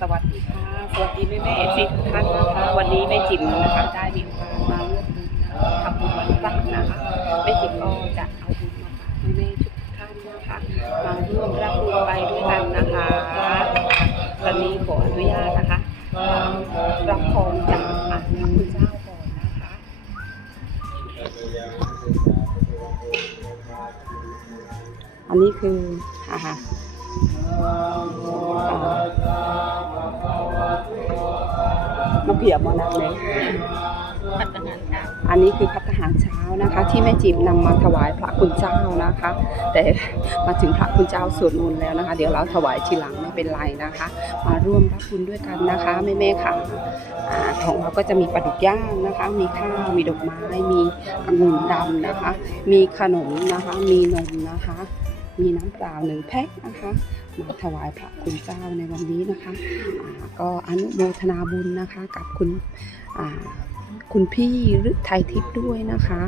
สวัสดีค่ะ สวัสดีแม่แม่เอฟซีทุกท่านนะคะวันนี้แม่จิ๋มนะคะได้มีโอกาสมาร่วมบุญนะคะทำบุญวันพระนะคะแม่จิ๋มก็จะเอาบุญมาฝากแม่แม่ทุกท่านนะคะมาร่วมรับบุญไปด้วยกันนะคะตอนนี้ขออนุญาตนะคะรับพรจากพระคุณเจ้าก่อนนะคะอันนี้คืออาหาร มะเขียบมะนาวเลยพัฒนาการอันนี้คือพัฒหารเช้านะคะ ที่แม่จิ๋มนำมาถวายพระคุณเจ้านะคะ แต่มาถึงพระคุณเจ้าสวดมนต์แล้วนะคะ เดี๋ยวเราถวายทีหลังไม่เป็นไรนะคะ มาร่วมรับบุญด้วยกันนะคะแม่แม่ๆค่ะของเราก็จะมีปลาดุกย่างนะคะ มีข้าวมีดอกไม้ มีองุ่นดำนะคะ มีขนมนะคะ มีนมนะคะ มีน้ำเปล่าหนึ่งแพ็คนะคะมาถวายพระคุณเจ้าในวันนี้นะคะก็อนุโมทนาบุญนะคะกับคุณคุณพี่ฤทัยทิพย์ด้วยนะคะ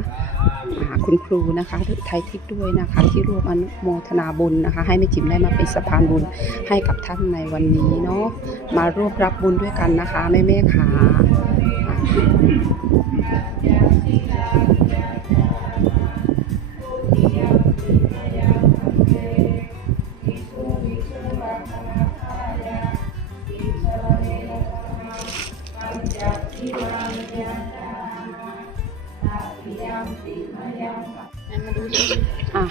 คุณครูนะคะฤทัยทิพย์ด้วยนะคะ ที่ร่วมอนุโมทนาบุญนะคะ ให้แม่จิ๋มได้มาเป็นสะพานบุญให้กับท่านในวันนี้เนาะมาร่วมรับบุญด้วยกันนะคะแม่แม่ๆค่ะอ่า อะ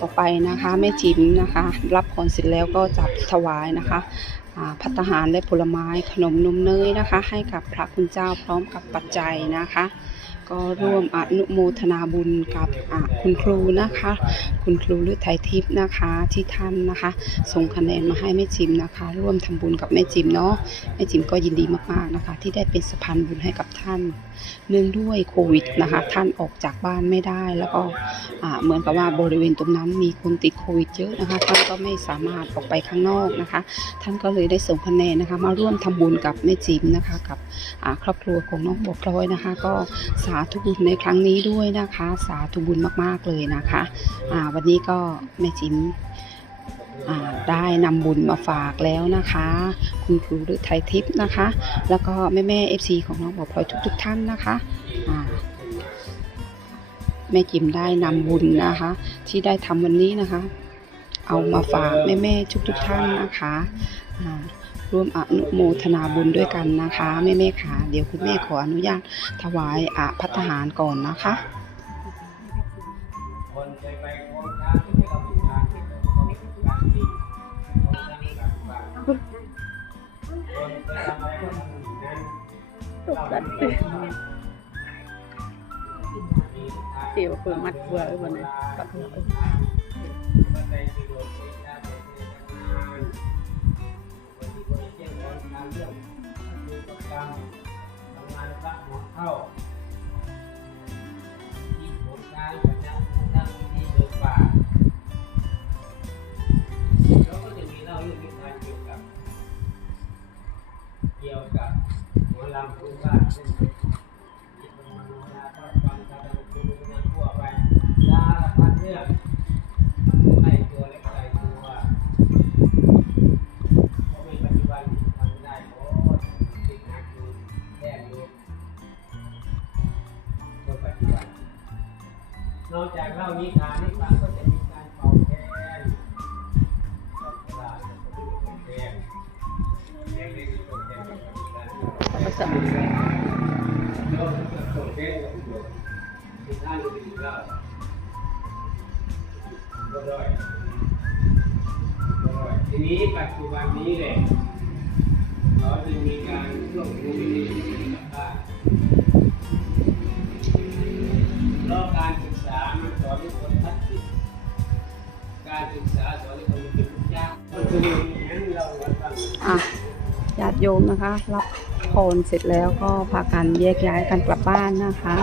ต่อไปนะคะแม่จิ๋มนะคะ รับพรเสร็จแล้วก็จับถวายนะคะพัตตาหารและผลไม้ขนมนมเนยนะคะ ให้กับพระคุณเจ้าพร้อมกับปัจจัยนะคะ ก็ร่วมอนุโมทนาบุญกับคุณครูนะคะ คุณครูฤทัยทิพย์นะคะ ที่ท่านนะคะ ส่งคะแนนมาให้แม่จิมนะคะ ร่วมทำบุญกับแม่จิมเนาะแม่จิมก็ยินดีมากๆนะคะ ที่ได้เป็นสะพานบุญให้กับท่าน เนื่องด้วยโควิดนะคะ ท่านออกจากบ้านไม่ได้แล้วก็เหมือนกับว่าบริเวณตรงนั้นมีคนติดโควิดเยอะนะคะ ท่านก็ไม่สามารถออกไปข้างนอกนะคะ ท่านก็เลยได้ส่งคะแนนนะคะ มาร่วมทำบุญกับแม่จิมนะคะ กับครอบครัวของน้องบัวพลอยนะคะ ก็สาธุบุญในครั้งนี้ด้วยนะคะ สาธุบุญมาก ๆ เลยนะคะอ่าวันนี้ก็แม่จิมได้นำบุญมาฝากแล้วนะคะ คุณครูฤทัยทิพย์นะคะ แล้วก็แม่แม่เอฟซีของน้องบัวพลอยทุกๆท่านนะคะแม่จิมได้นำบุญนะคะ ที่ได้ทำวันนี้นะคะ เอามาฝากแม่แม่ทุกๆท่านนะคะร่วมอนุโมทนาบุญด้วยกันนะคะแม่แม่ค่ะเดี๋ยวคุณแม่ขออนุญาตถวายอาพัฒหารก่อนนะคะคนเคยไปโครงการที่ไม่เราทานที่เขาไม่การดีคนทำการบ้านคนเคยทำอะไรก็ทำนั้ตกดัน เรื่องดูก็กรรทำงานพระหัวเข้า ภาษาทีนี้ปัจจุบันนี้แหละเราจึงมีการร่วมมือกับบ้านเพราะการศึกษามันสอนให้คนทัดจิตการศึกษาสอนให้คนเป็นผู้ยากมันคืออย่างนั้นเราฟังอะญาติโยมนะคะ รับ พรเสร็จแล้วก็พากันแยกย้ายกันกลับบ้านนะคะ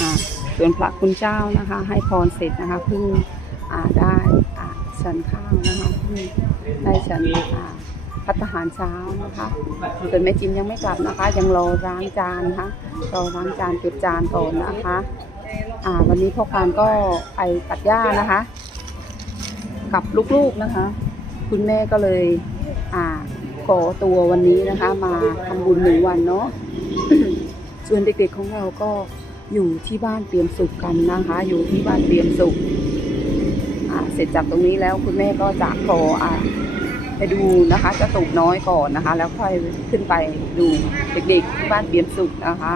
อะส่วนพระคุณเจ้านะคะ ให้พรเสร็จนะคะเพิ่งอาได้อาฉันข้าวนะคะเพิ่งได้ฉันอาพัฒหารเช้านะคะส่วนแม่จิมยังไม่กลับนะคะ ยังรอล้างจานนะคะรอล้างจานเก็บจานก่อนนะคะอ่าวันนี้พ่อการก็ไปตัดหญ้านะคะ กับลูกๆนะคะ คุณแม่ก็เลยอ่าขอตัววันนี้นะคะ มาทำบุญหนึ่งวันเนาะส่วนเด็กๆของเราก็อยู่ที่บ้านเตรียมสุขกันนะคะ อยู่ที่บ้านเตรียมสุขอ่าเสร็จจากตรงนี้แล้วคุณแม่ก็จะขออ่าไปดูนะคะจะตูบน้อยก่อนนะคะ แล้วค่อยขึ้นไปดูเด็กๆที่บ้านเตรียมสุขนะคะ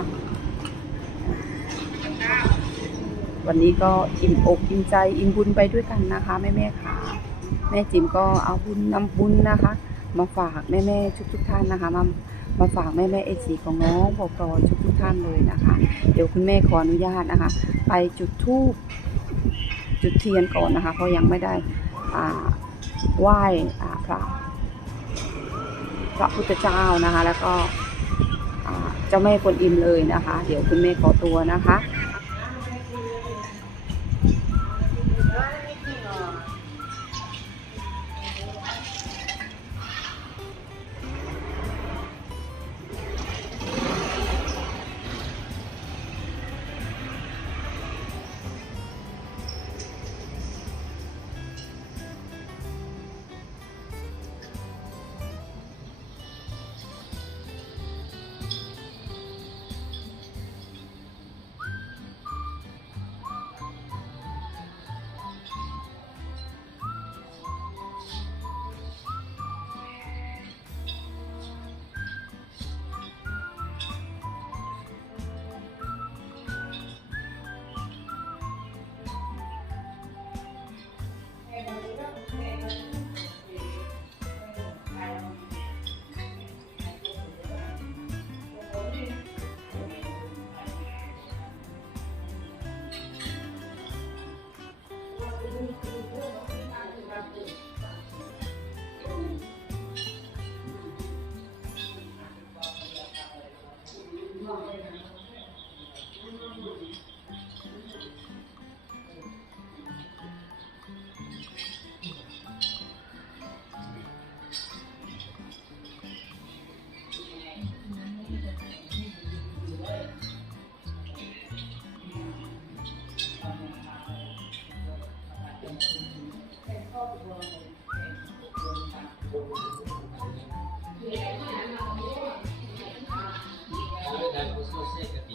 วันนี้ก็อิ่มอกอิ่มใจอิ่มบุญไปด้วยกันนะคะแม่ๆค่ะ แม่จิมก็เอาบุญนำบุญนะคะ มาฝากแม่แม่ทุกๆท่านนะคะมามาฝากแม่แม่เอซีของน้องพอปลอทุกทุกๆท่านเลยนะคะ เดี๋ยวคุณแม่ขออนุญาตนะคะ ไปจุดธูปจุดเทียนก่อนนะคะเพราะยังไม่ได้อ่าไหว้อ่าพระพระพุทธเจ้านะคะ แล้วก็เจ้าแม่กวนอิมเลยนะคะ เดี๋ยวคุณแม่ขอตัวนะคะ 就是一个比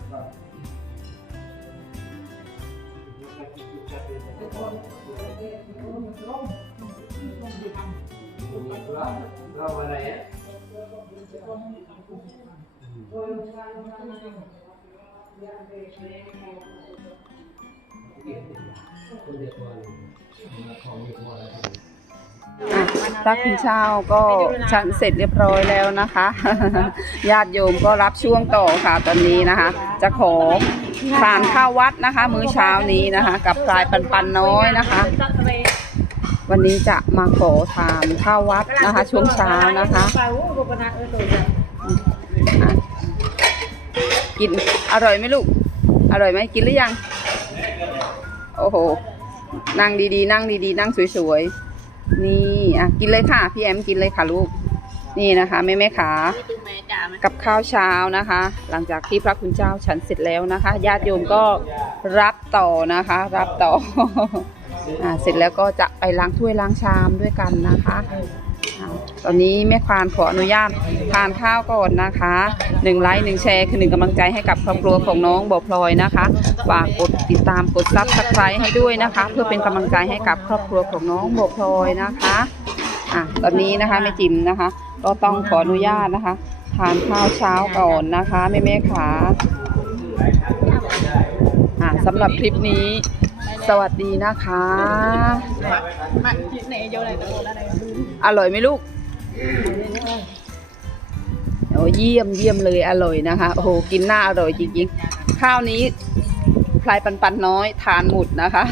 เราอะไรอะคนเดียวก่อนของเดียวก่อนแล้วอะ พระคุณเช้าก็ฉันเสร็จเรียบร้อยแล้วนะคะ ญาติโยมก็รับช่วงต่อค่ะตอนนี้นะคะ จะขอทานข้าววัดนะคะ มื้อเช้านี้นะคะ กับพลายปันปันน้อยนะคะ วันนี้จะมาขอทานข้าววัดนะคะ ช่วงเช้านะคะอะกินอร่อยไหมลูก อร่อยไหมกินหรือยัง โอ้โห นั่งดีๆ นั่งดีๆ นั่งสวยๆ นี่อะกินเลยค่ะ พี่แอมกินเลยค่ะลูก นี่นะคะแม่แม่ขากับข้าวเช้านะคะ หลังจากที่พระคุณเจ้าฉันเสร็จแล้วนะคะญาติโยมก็รับต่อนะคะ รับต่ออ่าเสร็จแล้วก็จะไปล้างถ้วยล้างชามด้วยกันนะคะตอนนี้แม่ควานขออนุญาตทานข้าวก่อนนะคะหนึ่งไลค์หนึ่งแชร์คือหนึ่งกำลังใจให้กับครอบครัวของน้องบอพลอยนะคะ ฝากกด ติดตามกดซับสไครต์ให้ด้วยนะคะ เพื่อเป็นกำลังใจให้กับครอบครัวของน้องโบพลอยนะคะอะตอนนี้นะคะแม่จิมนะคะ ก็ต้องขออนุญาตนะคะ ทานข้าวเช้าก่อนนะคะแม่แม่ขาอะสำหรับคลิปนี้ สวัสดีนะคะอะไรตะโกนอะไรอร่อยไหมลูกโอ้เยี่ยมเยี่ยมเลยอร่อยนะคะ โอ้โหกินหน้าอร่อยจริงๆ ข้าวนี้ พลายปันปันน้อยทานหมดนะคะ